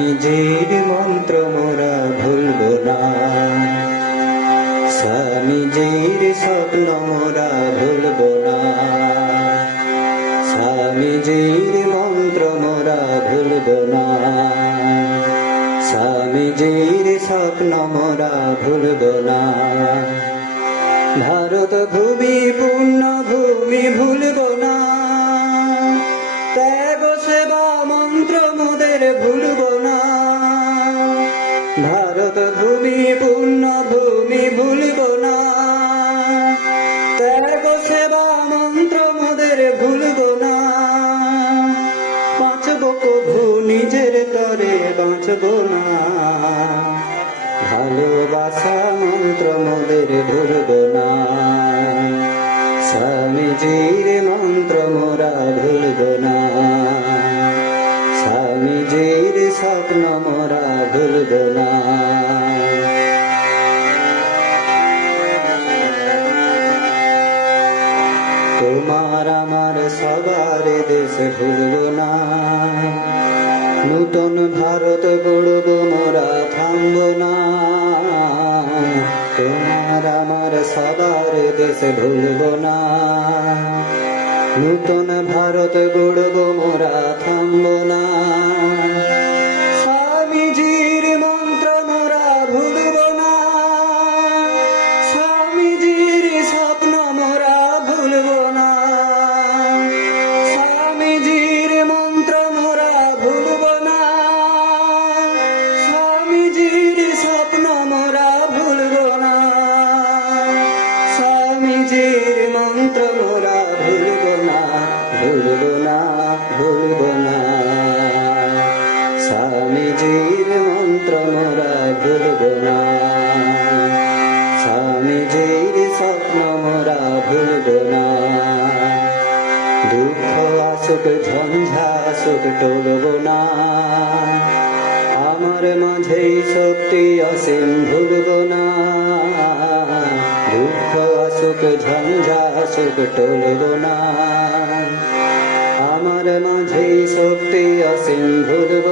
স্বামীজির মন্ত্র মোরা ভুলব না। স্বামীজির স্বপ্ন মোরা ভুলব না। স্বামীজির মন্ত্র মোরা ভুলব না। স্বামীজির স্বপ্ন মোরা ভুলব না। ভারত ভূমি পূর্ণ ভূমি ভুলব না। ত্যাগ সেবা মন্ত্র মোদের ভুলব ভারত ভূমি পূর্ণ ভূমি ভুলব না। ত্যাগ সেবা মন্ত্র মোদের ভুলব না। বাঁচব কভু নিজের তরে, বাঁচব না। ভালোবাসা মন্ত্র মোদের ভুলব না। স্বামীজির মন্ত্র মোরা তোমার আমার সবার দেশ ভুলব না। নূতন ভারত গড়ব, মোরা থামব না। তোমার আমার সবার দেশ ভুলব না। নূতন ভারত গড়ব, মোরা থামব না। স্বামীজির মন্ত্র মোরা ভুলব না ভুলব না ভুলব না। স্বামীজির মন্ত্র মোরা ভুলব না স্বামীজির স্বপ্ন মোরা ভুলব না। দুঃখ আসুক, ঝঞ্ঝা আসুক, টলব না। আমার মাঝে শক্তি অসীম ভুলব না। দুঃখ আসুক ঝঞ্ঝা সুখ টলিল না আমার মাঝে শক্তি অসীম ভুলব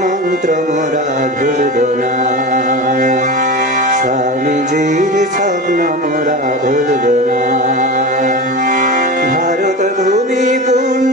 মন্ত্র মোরা ভুলব না। স্বামীজির স্বপ্ন মোরা ভুলবনা ভারত ভূমি পূর্ণ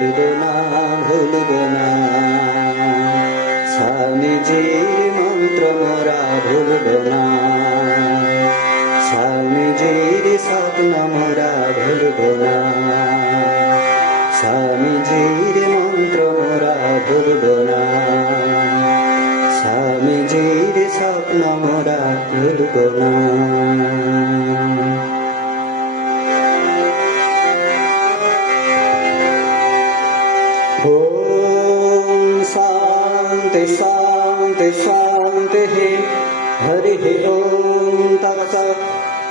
ভুলব না ভুলব না স্বামীজির মন্ত্র মোরা ভুলব না স্বামীজির স্বপ্ন মোরা ভুলব না স্বামীজির মন্ত্র মোরা ভুলব না স্বামীজির স্বপ্ন মোরা ভুলব না शान्तिः हरिः ॐ तत्सत्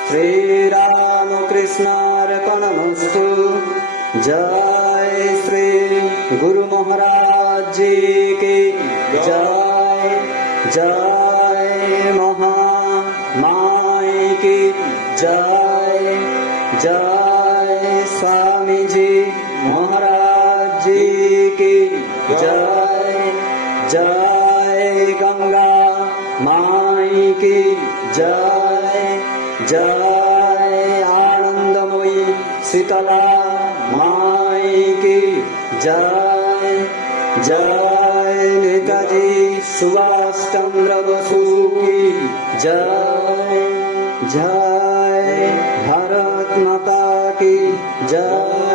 श्रीरामकृष्णार्पणमस्तु जय श्री गुरु महाराज जी की जय जय महा माई की जय जय स्वामी जी महाराज जी की जय जय गंगा माई की जय जय आनंदमयी शीतला। माई की जय जय नेताजी सुभाष चंद्र बसु की जय जय भारत माता की जय।